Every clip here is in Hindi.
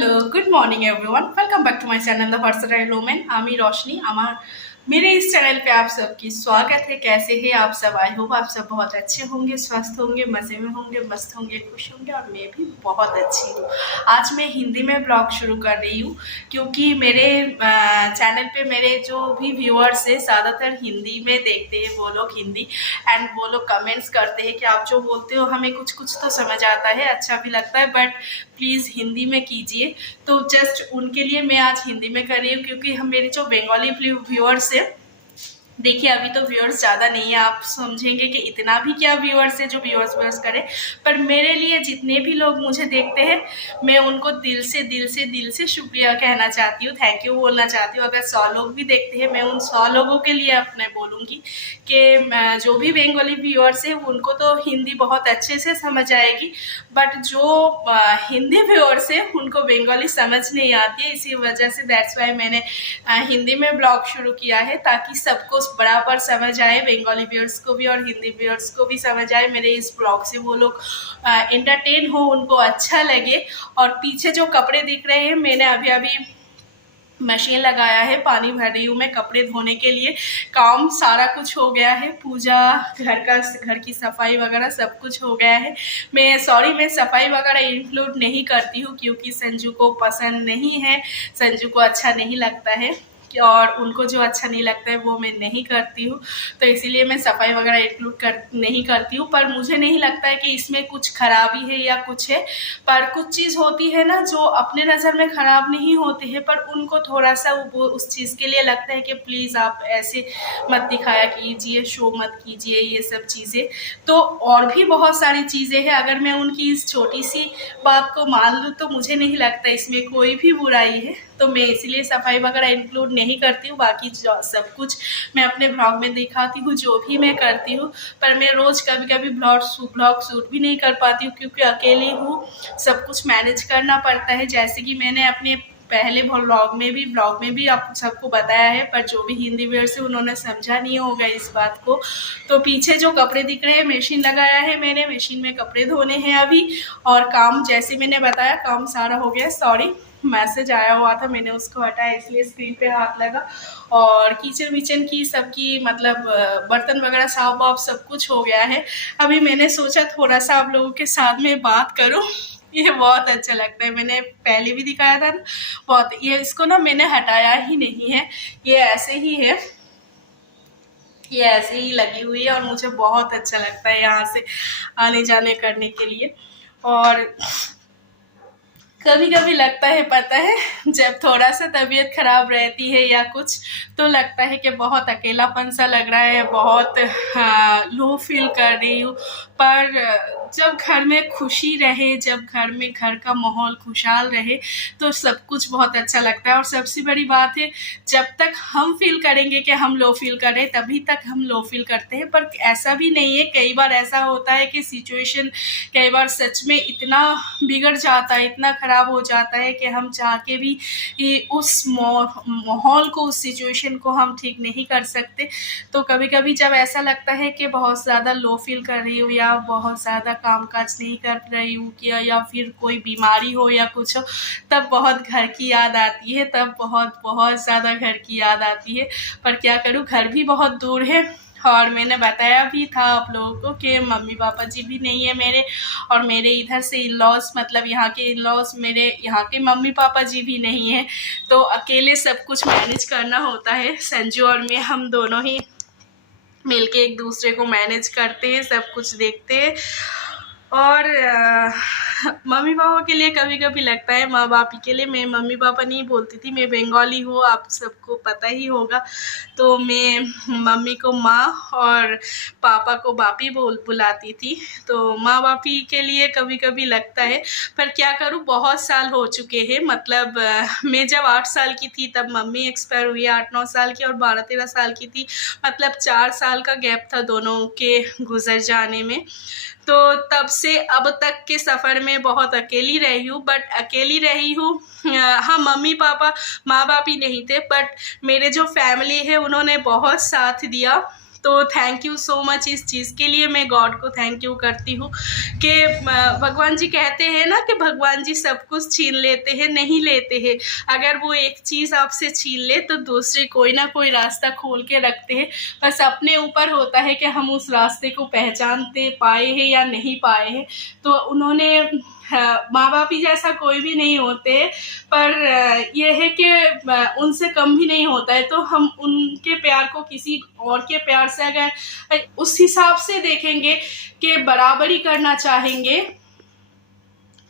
Hello, good morning everyone. Welcome back to my channel the versatile women. आमी रोशनी मेरे इस चैनल पे आप सबकी स्वागत है। कैसे हैं आप सब? आई होप आप सब बहुत अच्छे होंगे, स्वस्थ होंगे, मज़े में होंगे, मस्त होंगे, खुश होंगे और मैं भी बहुत अच्छी हूँ। आज मैं हिंदी में ब्लॉग शुरू कर रही हूँ क्योंकि मेरे चैनल पे मेरे जो भी व्यूअर्स हैं ज़्यादातर हिंदी में देखते हैं। वो लोग हिंदी एंड वो लोग कमेंट्स करते हैं कि आप जो बोलते हो हमें कुछ कुछ तो समझ आता है, अच्छा भी लगता है, बट प्लीज़ हिंदी में कीजिए। तो जस्ट उनके लिए मैं आज हिंदी में कर रही हूँ क्योंकि हम मेरे जो बंगाली व्यूअर्स है, देखिए अभी तो व्यूअर्स ज़्यादा नहीं है, आप समझेंगे कि इतना भी क्या व्यूअर्स है जो व्यूअर्स करें, पर मेरे लिए जितने भी लोग मुझे देखते हैं मैं उनको दिल से शुक्रिया कहना चाहती हूँ, थैंक यू बोलना चाहती हूँ। अगर 100 लोग भी देखते हैं मैं उन 100 लोगों के लिए अपने बोलूँगी कि जो भी बंगाली व्यूअर्स है उनको तो हिंदी बहुत अच्छे से समझ आएगी, बट जो हिंदी व्यूअर्स है उनको बंगाली समझ नहीं आती है। इसी वजह से दैट्स वाई मैंने हिंदी में ब्लॉग शुरू किया है ताकि सबको बराबर समझ आए, बंगाली व्यूअर्स को भी और हिंदी व्यूअर्स को भी समझ आए। मेरे इस ब्लॉग से वो लोग एंटरटेन हो, उनको अच्छा लगे। और पीछे जो कपड़े दिख रहे हैं मैंने अभी अभी मशीन लगाया है, पानी भर रही हूँ मैं कपड़े धोने के लिए। काम सारा कुछ हो गया है, पूजा, घर की सफाई वगैरह सब कुछ हो गया है। मैं सफाई वगैरह इंक्लूड नहीं करती हूँ क्योंकि संजू को पसंद नहीं है, संजू को अच्छा नहीं लगता है और उनको जो अच्छा नहीं लगता है वो मैं नहीं करती हूँ, तो इसीलिए मैं सफाई वगैरह इंक्लूड नहीं करती हूँ। पर मुझे नहीं लगता है कि इसमें कुछ खराबी है या कुछ है, पर कुछ चीज़ होती है ना जो अपने नज़र में ख़राब नहीं होती है, पर उनको थोड़ा सा वो उस चीज़ के लिए लगता है कि प्लीज़ आप ऐसे मत दिखाया कीजिए, शो मत कीजिए, ये सब चीज़ें। तो और भी बहुत सारी चीज़ें हैं, अगर मैं उनकी इस छोटी सी बात को मान लूँ तो मुझे नहीं लगता इसमें कोई भी बुराई है, तो मैं इसलिए सफाई वगैरह इंक्लूड नहीं करती हूँ। बाकी सब कुछ मैं अपने ब्लॉग में दिखाती हूँ जो भी मैं करती हूँ, पर मैं रोज़ कभी कभी ब्लॉग शूट भी नहीं कर पाती हूँ क्योंकि अकेली हूँ, सब कुछ मैनेज करना पड़ता है। जैसे कि मैंने अपने पहले ब्लॉग में भी आप सबको बताया है, पर जो भी हिंदी व्यूअर्स है उन्होंने समझा नहीं होगा इस बात को। तो पीछे जो कपड़े दिख रहे हैं मशीन लगाया है मैंने, मशीन में कपड़े धोने हैं अभी। और काम जैसे मैंने बताया काम सारा हो गया। सॉरी, मैसेज आया हुआ था, मैंने उसको हटाया इसलिए स्क्रीन पे हाथ लगा। और किचन विचन की सबकी मतलब बर्तन वगैरह साफ वाफ सब कुछ हो गया है। अभी मैंने सोचा थोड़ा सा आप लोगों के साथ में बात करूं, ये बहुत अच्छा लगता है। मैंने पहले भी दिखाया था ना, बहुत ये इसको ना मैंने हटाया ही नहीं है, ये ऐसे ही है, ये ऐसे ही लगी हुई है और मुझे बहुत अच्छा लगता है यहाँ से आने जाने करने के लिए। और कभी कभी लगता है, पता है, जब थोड़ा सा तबीयत खराब रहती है या कुछ तो लगता है कि बहुत अकेलापन सा लग रहा है, बहुत लो फील कर रही हूँ। पर जब घर में खुशी रहे, जब घर का माहौल खुशहाल रहे तो सब कुछ बहुत अच्छा लगता है। और सबसे बड़ी बात है, जब तक हम फील करेंगे कि हम लो फील कर रहे हैं तभी तक हम लो फील करते हैं। पर ऐसा भी नहीं है, कई बार ऐसा होता है कि सिचुएशन कई बार सच में इतना बिगड़ जाता है, इतना ख़राब हो जाता है कि हम चाह के भी उस माहौल को, उस सिचुएशन को हम ठीक नहीं कर सकते। तो कभी कभी जब ऐसा लगता है कि बहुत ज़्यादा लो फील कर रही हूँ या बहुत ज़्यादा काम काज नहीं कर रही हूँ या फिर कोई बीमारी हो या कुछ हो, तब बहुत घर की याद आती है, तब बहुत बहुत ज़्यादा घर की याद आती है। पर क्या करूँ, घर भी बहुत दूर है। और मैंने बताया भी था आप लोगों को कि मम्मी पापा जी भी नहीं है मेरे, और मेरे इधर से इन लॉज, मतलब यहाँ के इन लॉज, मेरे यहाँ के मम्मी पापा जी भी नहीं है, तो अकेले सब कुछ मैनेज करना होता है। संजू और मैं हम दोनों ही मिलके एक दूसरे को मैनेज करते हैं, सब कुछ देखते हैं। और मम्मी पापा के लिए कभी कभी लगता है, माँ बाप के लिए, मैं मम्मी पापा नहीं बोलती थी, मैं बंगाली हूँ, आप सबको पता ही होगा, तो मैं मम्मी को माँ और पापा को बापी बुलाती थी। तो माँ बापी के लिए कभी कभी लगता है, पर क्या करूँ, बहुत साल हो चुके हैं। मतलब मैं जब 8 साल की थी तब मम्मी एक्सपायर हुई, 8-9 साल की, और 12-13 साल की थी, मतलब 4 साल का गैप था दोनों के गुजर जाने में। तो तब से अब तक के सफ़र में बहुत अकेली रही हूँ, बट अकेली रही हूँ। हाँ, मम्मी पापा, माँ बाप ही नहीं थे, बट मेरे जो फैमिली है उन्होंने बहुत साथ दिया। तो थैंक यू सो मच इस चीज़ के लिए। मैं गॉड को थैंक यू करती हूँ कि भगवान जी कहते हैं ना कि भगवान जी सब कुछ छीन लेते हैं, नहीं लेते हैं। अगर वो एक चीज़ आपसे छीन ले तो दूसरे कोई ना कोई रास्ता खोल के रखते हैं। बस अपने ऊपर होता है कि हम उस रास्ते को पहचानते पाए हैं या नहीं पाए हैं। तो उन्होंने माँ बाप ही जैसा कोई भी नहीं होते, पर ये है कि उनसे कम भी नहीं होता है। तो हम उनके प्यार को किसी और के प्यार से अगर उस हिसाब से देखेंगे कि बराबरी करना चाहेंगे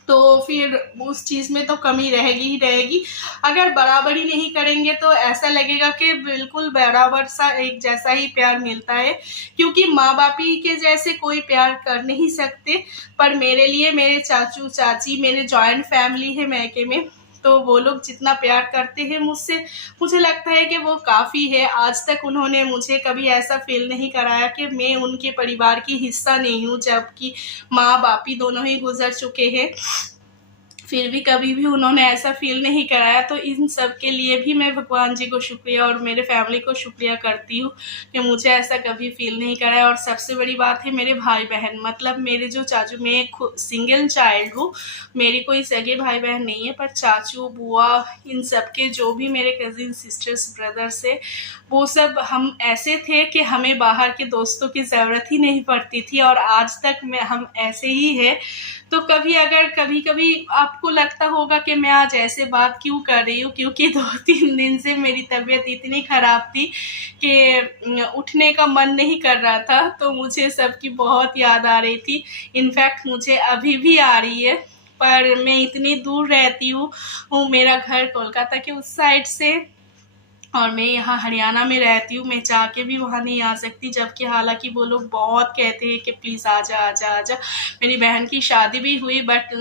तो फिर उस चीज़ में तो कमी रहेगी ही रहेगी। अगर बराबरी नहीं करेंगे तो ऐसा लगेगा कि बिल्कुल बराबर सा एक जैसा ही प्यार मिलता है, क्योंकि माँ बाप ही के जैसे कोई प्यार कर नहीं सकते। पर मेरे लिए मेरे चाचू चाची, मेरे जॉइंट फैमिली है मैके में, तो वो लोग जितना प्यार करते हैं मुझसे, मुझे लगता है कि वो काफ़ी है। आज तक उन्होंने मुझे कभी ऐसा फील नहीं कराया कि मैं उनके परिवार की हिस्सा नहीं हूँ, जबकि माँ बाप ही दोनों ही गुजर चुके हैं। फिर भी कभी भी उन्होंने ऐसा फील नहीं कराया। तो इन सब के लिए भी मैं भगवान जी को शुक्रिया और मेरे फैमिली को शुक्रिया करती हूँ कि मुझे ऐसा कभी फील नहीं कराया। और सबसे बड़ी बात है मेरे भाई बहन, मतलब मेरे जो चाचू, मैं सिंगल चाइल्ड हूँ, मेरी कोई सगे भाई बहन नहीं है, पर चाचू बुआ इन सब के जो भी मेरे कजिन सिस्टर्स ब्रदर्स है, वो सब हम ऐसे थे कि हमें बाहर के दोस्तों की ज़रूरत ही नहीं पड़ती थी, और आज तक हम ऐसे ही है। तो कभी कभी आपको लगता होगा कि मैं आज ऐसे बात क्यों कर रही हूँ, क्योंकि 2-3 दिन से मेरी तबीयत इतनी ख़राब थी कि उठने का मन नहीं कर रहा था। तो मुझे सबकी बहुत याद आ रही थी, इनफैक्ट मुझे अभी भी आ रही है। पर मैं इतनी दूर रहती हूँ, मेरा घर कोलकाता के उस साइड से और मैं यहाँ हरियाणा में रहती हूँ। मैं चाह के भी वहाँ नहीं आ सकती, जबकि हालांकि वो लोग बहुत कहते हैं कि प्लीज़ आजा आजा आजा। मेरी बहन की शादी भी हुई, बट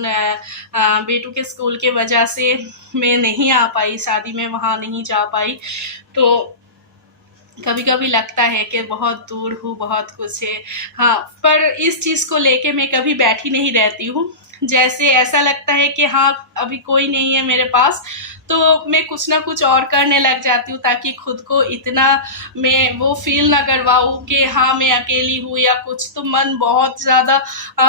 बेटू के स्कूल के वजह से मैं नहीं आ पाई शादी में, वहाँ नहीं जा पाई। तो कभी कभी लगता है कि बहुत दूर हूँ, बहुत कुछ है। हाँ, पर इस चीज़ को लेके मैं कभी बैठी नहीं रहती हूँ। जैसे ऐसा लगता है कि हाँ अभी कोई नहीं है मेरे पास, तो मैं कुछ ना कुछ और करने लग जाती हूँ, ताकि खुद को इतना मैं वो फील ना करवाऊँ कि हाँ मैं अकेली हूँ या कुछ। तो मन बहुत ज़्यादा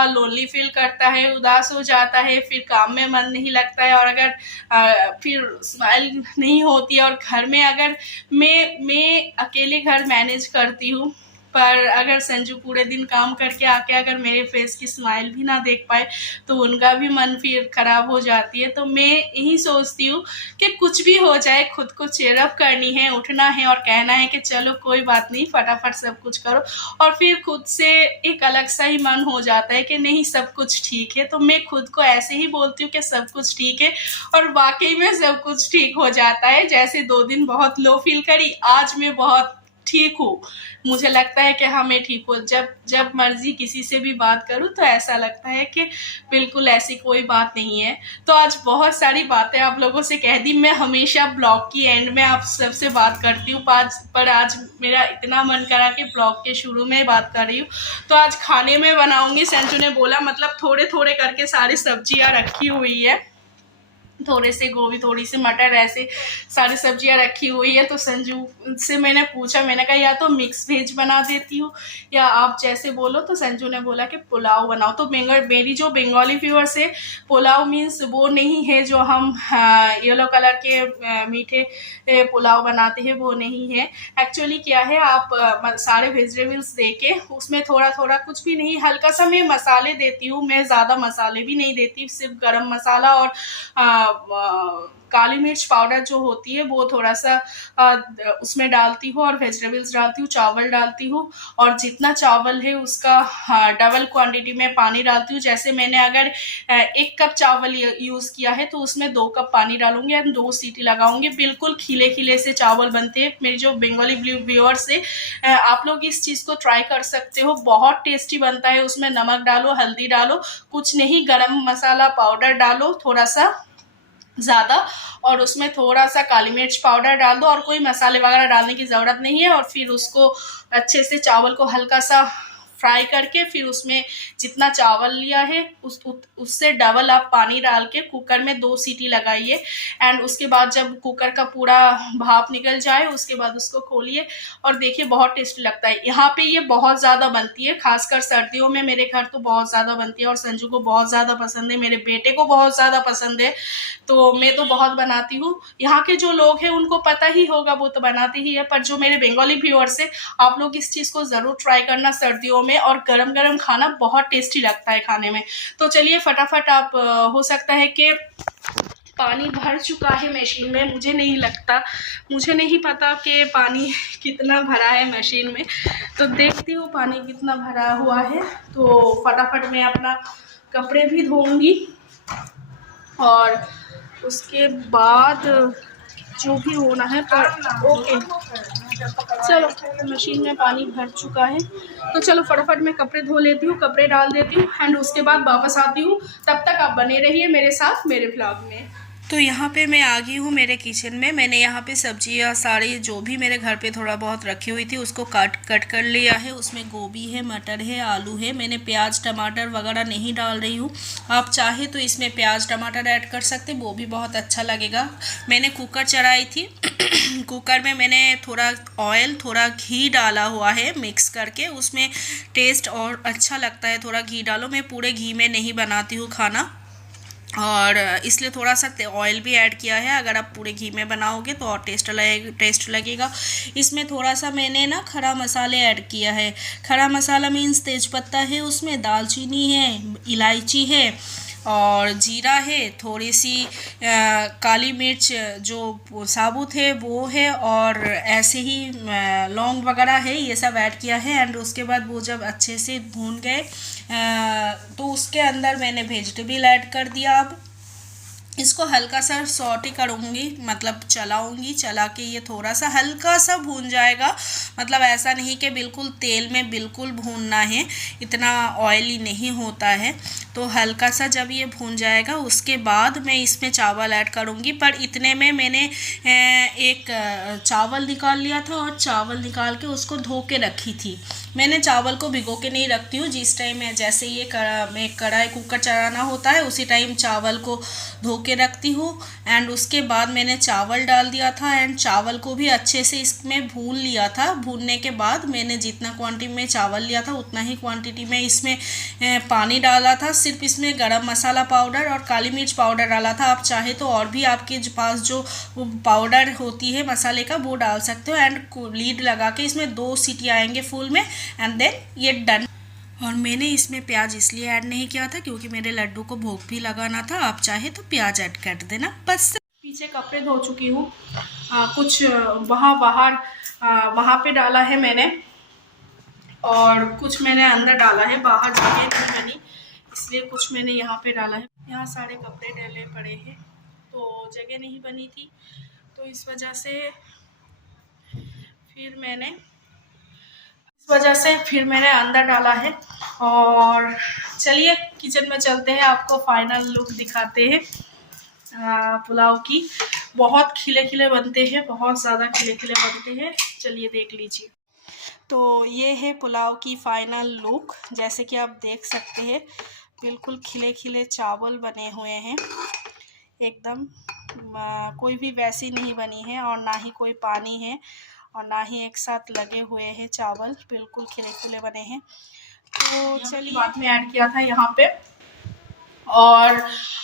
लोनली फील करता है, उदास हो जाता है, फिर काम में मन नहीं लगता है, और अगर फिर स्माइल नहीं होती है। और घर में अगर मैं अकेले घर मैनेज करती हूँ, पर अगर संजू पूरे दिन काम करके आके अगर मेरे फेस की स्माइल भी ना देख पाए तो उनका भी मन फिर खराब हो जाती है। तो मैं यही सोचती हूँ कि कुछ भी हो जाए, खुद को चेयर अप करनी है, उठना है और कहना है कि चलो कोई बात नहीं, फटाफट सब कुछ करो। और फिर खुद से एक अलग सा ही मन हो जाता है कि नहीं सब कुछ ठीक है। तो मैं खुद को ऐसे ही बोलती हूँ कि सब कुछ ठीक है, और वाकई में सब कुछ ठीक हो जाता है। जैसे 2 दिन बहुत लो फील करी, आज मैं बहुत ठीक हूँ। मुझे लगता है कि हाँ मैं ठीक हूँ। जब मर्जी किसी से भी बात करूँ तो ऐसा लगता है कि बिल्कुल ऐसी कोई बात नहीं है। तो आज बहुत सारी बातें आप लोगों से कह दी। मैं हमेशा ब्लॉग की एंड में आप सबसे बात करती हूँ, पर आज मेरा इतना मन करा कि ब्लॉग के शुरू में बात कर रही हूँ। तो आज खाने में बनाऊंगी, संजू ने बोला, मतलब थोड़े थोड़े करके सारी सब्जियाँ रखी हुई है, थोड़े से गोभी, थोड़ी सी मटर, ऐसे सारी सब्जियां रखी हुई है। तो संजू से मैंने पूछा, मैंने कहा या तो मिक्स वेज बना देती हूँ या आप जैसे बोलो। तो संजू ने बोला कि पुलाव बनाओ। तो मेरी जो बंगाली व्यूअर्स है, पुलाव मीन्स वो नहीं है जो हम येलो कलर के मीठे पुलाव बनाते हैं, वो नहीं है। एक्चुअली क्या है, आप सारे वेजिटेबल्स देके उसमें थोड़ा थोड़ा, कुछ भी नहीं, हल्का सा मैं मसाले देती हूँ। मैं ज़्यादा मसाले भी नहीं देती, सिर्फ गरम मसाला और काली मिर्च पाउडर जो होती है वो थोड़ा सा उसमें डालती हूँ, और वेजिटेबल्स डालती हूँ, चावल डालती हूँ, और जितना चावल है उसका डबल क्वांटिटी में पानी डालती हूँ। जैसे मैंने अगर 1 कप चावल यूज़ किया है तो उसमें 2 कप पानी डालूंगी और 2 सीटी लगाऊंगी। बिल्कुल खिले खिले से चावल बनते हैं। मेरी जो बंगाली व्यूअर्स है, आप लोग इस चीज़ को ट्राई कर सकते हो, बहुत टेस्टी बनता है। उसमें नमक डालो, हल्दी डालो, कुछ नहीं, गरम मसाला पाउडर डालो थोड़ा सा ज़्यादा, और उसमें थोड़ा सा काली मिर्च पाउडर डाल दो, और कोई मसाले वगैरह डालने की ज़रूरत नहीं है। और फिर उसको अच्छे से चावल को हल्का सा फ्राई करके फिर उसमें जितना चावल लिया है उससे डबल आप पानी डाल के कुकर में 2 सीटी लगाइए। एंड उसके बाद जब कुकर का पूरा भाप निकल जाए उसके बाद उसको खोलिए और देखिए बहुत टेस्टी लगता है। यहाँ पे ये बहुत ज़्यादा बनती है, खासकर सर्दियों में मेरे घर तो बहुत ज़्यादा बनती है और संजू को बहुत ज़्यादा पसंद है, मेरे बेटे को बहुत ज़्यादा पसंद है, तो मैं तो बहुत बनाती हूँ। यहाँ के जो लोग हैं उनको पता ही होगा, वो तो बनाते ही है, पर जो मेरे बंगाली व्यूअर्स है आप लोग इस चीज़ को ज़रूर ट्राई करना सर्दियों में, और गरम गरम खाना बहुत टेस्टी लगता है खाने में। तो चलिए फटाफट आप हो सकता है कि पानी भर चुका है मशीन में, मुझे नहीं पता कि पानी कितना भरा है मशीन में, तो देखती हूँ पानी कितना भरा हुआ है। तो फटाफट मैं अपना कपड़े भी धोऊंगी और उसके बाद जो भी होना है पर ओके। चलो मशीन में पानी भर चुका है, तो चलो फटाफट मैं कपड़े धो लेती हूँ, कपड़े डाल देती हूँ एंड उसके बाद वापस आती हूँ। तब तक आप बने रहिए मेरे साथ मेरे व्लॉग में। तो यहाँ पे मैं आ गई हूँ मेरे किचन में। मैंने यहाँ पे सब्जियाँ सारी जो भी मेरे घर पे थोड़ा बहुत रखी हुई थी उसको कट कर लिया है। उसमें गोभी है, मटर है, आलू है। मैंने प्याज टमाटर वगैरह नहीं डाल रही हूँ, आप चाहे तो इसमें प्याज टमाटर ऐड कर सकते, वो भी बहुत अच्छा लगेगा। मैंने कुकर चढ़ाई थी कुकर में मैंने थोड़ा ऑयल थोड़ा घी डाला हुआ है मिक्स करके, उसमें टेस्ट और अच्छा लगता है। थोड़ा घी डालो, मैं पूरे घी में नहीं बनाती हूँ खाना और इसलिए थोड़ा सा ऑयल भी ऐड किया है। अगर आप पूरे घी में बनाओगे तो और टेस्ट लगेगा। इसमें थोड़ा सा मैंने ना खड़ा मसाले ऐड किया है। खड़ा मसाला मीन्स तेज़पत्ता है, उसमें दालचीनी है, इलायची है और जीरा है, थोड़ी सी काली मिर्च जो साबुत है वो है, और ऐसे ही लौंग वगैरह है, ये सब ऐड किया है। एंड उसके बाद वो जब अच्छे से भून गए तो उसके अंदर मैंने वेजिटेबल ऐड कर दिया। अब इसको हल्का सा सॉटे करूँगी, मतलब चलाऊँगी, चला के ये थोड़ा सा हल्का सा भून जाएगा। मतलब ऐसा नहीं कि बिल्कुल तेल में बिल्कुल भूनना है, इतना ऑयली नहीं होता है। तो हल्का सा जब ये भून जाएगा उसके बाद मैं इसमें चावल ऐड करूँगी। पर इतने में मैंने एक चावल निकाल लिया था और चावल निकाल के उसको धो के रखी थी। मैंने चावल को भिगो के नहीं रखती हूँ, जिस टाइम मैं जैसे ये कढ़ाई कुकर चढ़ाना होता है उसी टाइम चावल को धो के रखती हूँ। एंड उसके बाद मैंने चावल डाल दिया था एंड चावल को भी अच्छे से इसमें भून लिया था। भूनने के बाद मैंने जितना क्वांटिटी में चावल लिया था उतना ही क्वांटिटी में इसमें पानी डाला था। सिर्फ इसमें गरम मसाला पाउडर और काली मिर्च पाउडर डाला था। आप चाहे तो और भी आपके पास जो पाउडर होती है मसाले का वो डाल सकते हो। एंड लीड लगा के इसमें 2 सीटी आएंगे फुल में एंड देन ये डन। और मैंने इसमें प्याज इसलिए ऐड नहीं किया था क्योंकि मेरे लड्डू को भोग भी लगाना था। आप चाहे तो प्याज ऐड कर देना बस। पीछे कपड़े धो चुकी हूँ, कुछ वहाँ बाहर वहाँ पे डाला है मैंने और कुछ मैंने अंदर डाला है। बाहर जगह नहीं बनी इसलिए कुछ मैंने यहाँ पे डाला है। यहाँ सारे कपड़े डाले पड़े हैं तो जगह नहीं बनी थी, तो इस वजह से फिर मैंने अंदर डाला है। और चलिए किचन में चलते हैं, आपको फाइनल लुक दिखाते हैं पुलाव की। बहुत खिले खिले बनते हैं, बहुत ज़्यादा खिले खिले बनते हैं, चलिए देख लीजिए। तो ये है पुलाव की फाइनल लुक। जैसे कि आप देख सकते हैं बिल्कुल खिले खिले चावल बने हुए हैं, एकदम कोई भी वैसी नहीं बनी है और ना ही कोई पानी है और ना ही एक साथ लगे हुए हैं चावल, बिल्कुल खिले खिले बने हैं। तो चलिए बाद में ऐड किया था यहाँ पे। और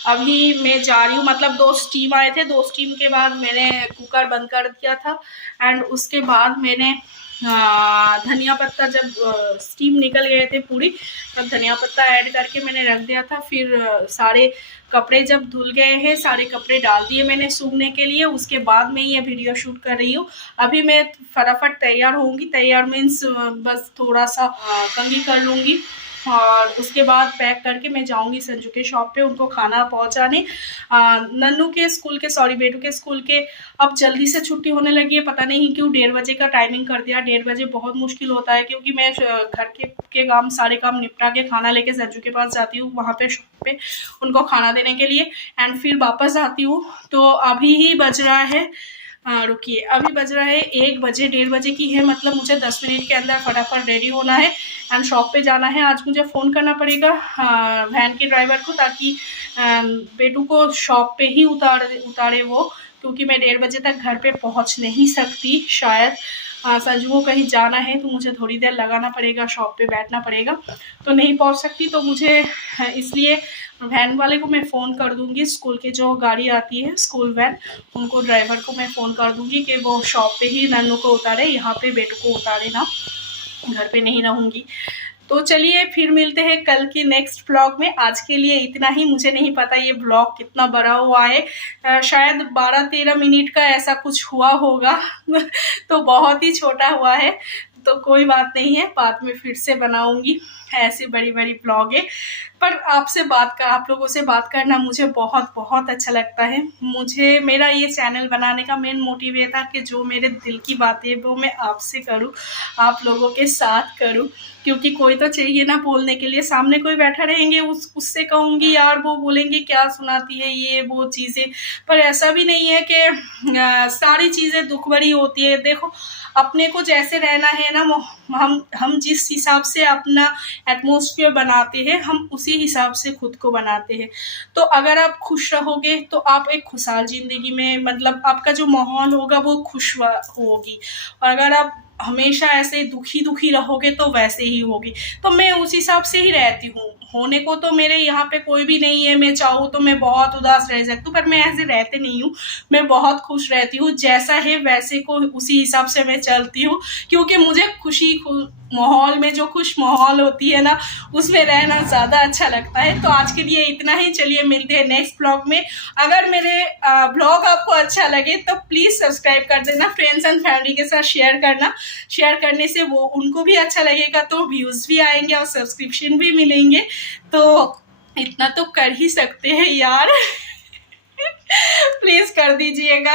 अभी मैं जा रही हूँ, मतलब 2 स्टीम आए थे, 2 स्टीम के बाद मैंने कुकर बंद कर दिया था। एंड उसके बाद मैंने धनिया पत्ता, जब स्टीम निकल गए थे पूरी तब धनिया पत्ता ऐड करके मैंने रख दिया था। फिर सारे कपड़े जब धुल गए हैं सारे कपड़े डाल दिए मैंने सूखने के लिए। उसके बाद मैं ये वीडियो शूट कर रही हूँ। अभी मैं फटाफट तैयार होंगी, तैयार मीन्स बस थोड़ा सा कंघी कर लूँगी और उसके बाद पैक करके मैं जाऊंगी संजू के शॉप पे उनको खाना पहुंचाने। नन्नू के स्कूल के, सॉरी बेटू के स्कूल के अब जल्दी से छुट्टी होने लगी है, पता नहीं क्यों 1:30 बजे का टाइमिंग कर दिया। 1:30 बजे बहुत मुश्किल होता है क्योंकि मैं घर के काम सारे काम निपटा के खाना लेके संजू के पास जाती हूँ वहाँ पे शॉप पे उनको खाना देने के लिए एंड फिर वापस आती हूँ। तो अभी ही बज रहा है रुकिए, अभी बज रहा है 1 बजे, 1:30 बजे की है, मतलब मुझे 10 मिनट के अंदर फटाफट रेडी होना है एंड शॉप पे जाना है। आज मुझे फ़ोन करना पड़ेगा वैन के ड्राइवर को, ताकि बेटू को शॉप पे ही उतारे वो, क्योंकि मैं 1:30 बजे तक घर पे पहुंच नहीं सकती शायद। संजू को कहीं जाना है तो मुझे थोड़ी देर लगाना पड़ेगा, शॉप पे बैठना पड़ेगा, तो नहीं पहुंच सकती। तो मुझे इसलिए वैन वाले को मैं फ़ोन कर दूंगी, स्कूल की जो गाड़ी आती है स्कूल वैन, उनको ड्राइवर को मैं फ़ोन कर दूंगी कि वो शॉप पे ही नन्नू को उतारे, यहाँ पे बेटू को उतारे ना, घर पे नहीं रहूँगी। तो चलिए फिर मिलते हैं कल की नेक्स्ट ब्लॉग में। आज के लिए इतना ही। मुझे नहीं पता ये ब्लॉग कितना बड़ा हुआ है, शायद 12-13 मिनट का ऐसा कुछ हुआ होगा तो बहुत ही छोटा हुआ है, तो कोई बात नहीं है, बाद में फिर से बनाऊंगी। ऐसी बड़ी बड़ी ब्लॉग है, पर आप लोगों से बात करना मुझे बहुत बहुत अच्छा लगता है। मुझे मेरा ये चैनल बनाने का मेन मोटिव ये था कि जो मेरे दिल की बातें वो मैं आपसे करूं, आप लोगों के साथ करूं, क्योंकि कोई तो चाहिए ना बोलने के लिए। सामने कोई बैठा रहेंगे, उससे कहूंगी यार, वो बोलेंगे क्या सुनाती है ये वो चीजें, पर ऐसा भी नहीं है कि सारी चीजें दुख भरी होती है। देखो, अपने को जैसे रहना है ना, हम जिस हिसाब से अपना एटमॉस्फेयर बनाते हैं, हम उसी हिसाब से खुद को बनाते हैं। तो अगर आप खुश रहोगे तो आप एक खुशहाल जिंदगी में, मतलब आपका जो माहौल होगा वो खुश होगी, और अगर आप हमेशा ऐसे दुखी दुखी रहोगे तो वैसे ही होगी। तो मैं उस हिसाब से ही रहती हूँ। होने को तो मेरे यहाँ पे कोई भी नहीं है, मैं चाहूँ तो मैं बहुत उदास रह सकती हूँ, पर मैं ऐसे रहते नहीं हूँ, मैं बहुत खुश रहती हूँ। जैसा है वैसे को उसी हिसाब से मैं चलती हूँ, क्योंकि मुझे माहौल में, जो खुश माहौल होती है ना, उसमें रहना ज़्यादा अच्छा लगता है। तो आज के लिए इतना ही। चलिए मिलते हैं नेक्स्ट ब्लॉग में। अगर मेरे ब्लॉग आपको अच्छा लगे तो प्लीज़ सब्सक्राइब कर देना, फ्रेंड्स एंड फैमिली के साथ शेयर करना। शेयर करने से वो उनको भी अच्छा लगेगा, तो व्यूज़ भी आएंगे और सब्सक्रिप्शन भी मिलेंगे। तो इतना तो कर ही सकते हैं यार प्लीज कर दीजिएगा,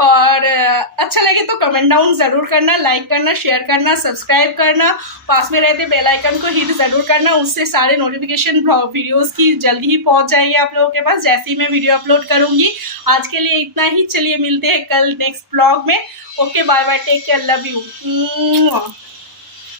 और अच्छा लगे तो कमेंट डाउन जरूर करना, लाइक करना, शेयर करना, सब्सक्राइब करना, पास में रहते बेल आइकन को हिट जरूर करना। उससे सारे नोटिफिकेशन वीडियोस की जल्दी ही पहुंच जाएंगे आप लोगों के पास, जैसे ही मैं वीडियो अपलोड करूंगी। आज के लिए इतना ही। चलिए मिलते हैं कल नेक्स्ट ब्लॉग में। Okay, bye bye, take care, love you.